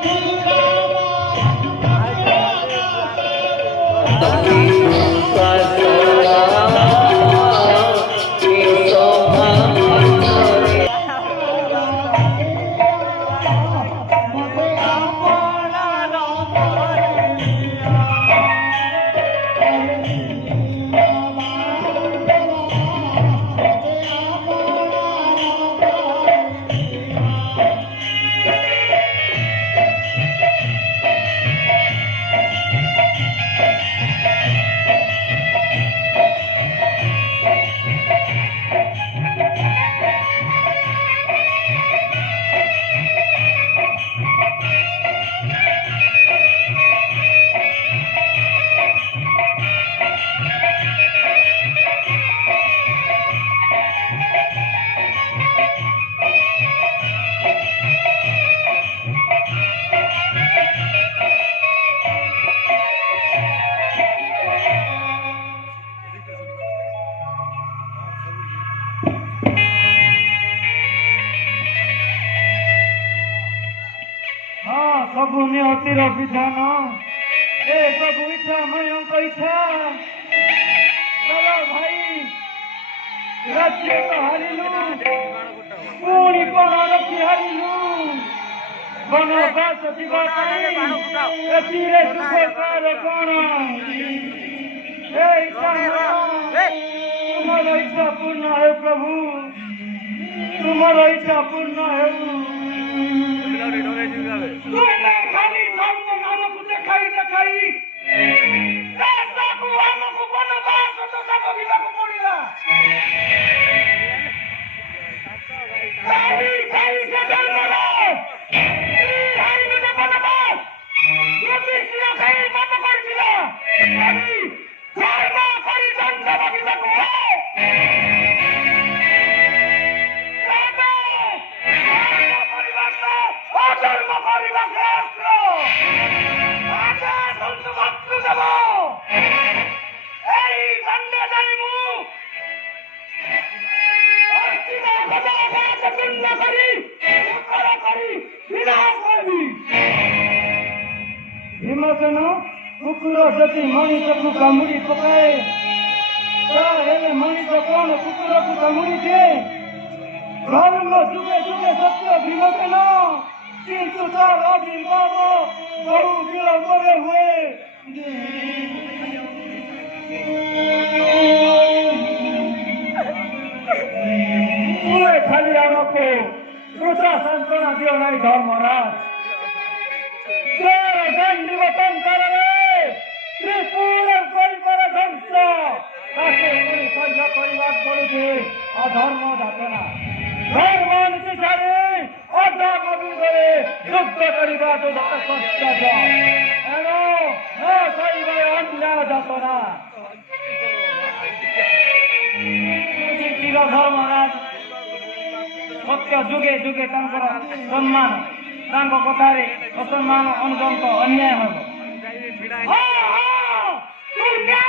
Thank you. ସବୁ ନିୟତିର ବିଧାନ ଏ ପ୍ରଭୁ ଇଚ୍ଛା ମୟଙ୍କ ଇଚ୍ଛା ଭାଇ ରାଜ୍ୟ ହାରିଲୁ ପୁଣି କଣ ରଖି ହାରିଲୁ ବନବାସ ଯିବା ପାଇଁ ଏଥିରେ ସୁଖକାର କଣ ତୁମର ଇଚ୍ଛା ପୂର୍ଣ୍ଣ ହେଉ ପ୍ରଭୁ ତୁମର ଇଚ୍ଛା ପୂର୍ଣ୍ଣ ହେଉ डोले डोले जी जावे तू ना खाली थाम को मानो कुछ खाई ना खाई કરી પોતાને કરી વિનાશ કરવી ભીમસેનો કુકડો જતી મણિકનું કામુડી પકાય તાર એને મણિક કોણ કુકડો કુ કામુડી છે ભાવનો જુગે જુગે સત્ય ભીમસેનો કિંતુ તાર અભિન બાબો બહુ ગીળો બોલે હુએ দুটা সান্ত্বনা দিও নাই ধর্মরাজ গান্ধী বতন কারণে ত্রিপুরের পরিবারে ধ্বংস তাকে উনি সহ্য করিবার বলেছে অধর্ম যাতে না ধর্ম নীতি ছাড়ে অধর্ম বিধরে যুদ্ধ করিবা তো সত্য এন না সইবে ধর্ম ସତ୍ୟ ଯୁଗେ ଯୁଗେ ତାଙ୍କର ସମ୍ମାନ ତାଙ୍କ କଥାରେ ଅସମ୍ମାନ ଅନୁଗତ ଅନ୍ୟାୟ ହେବ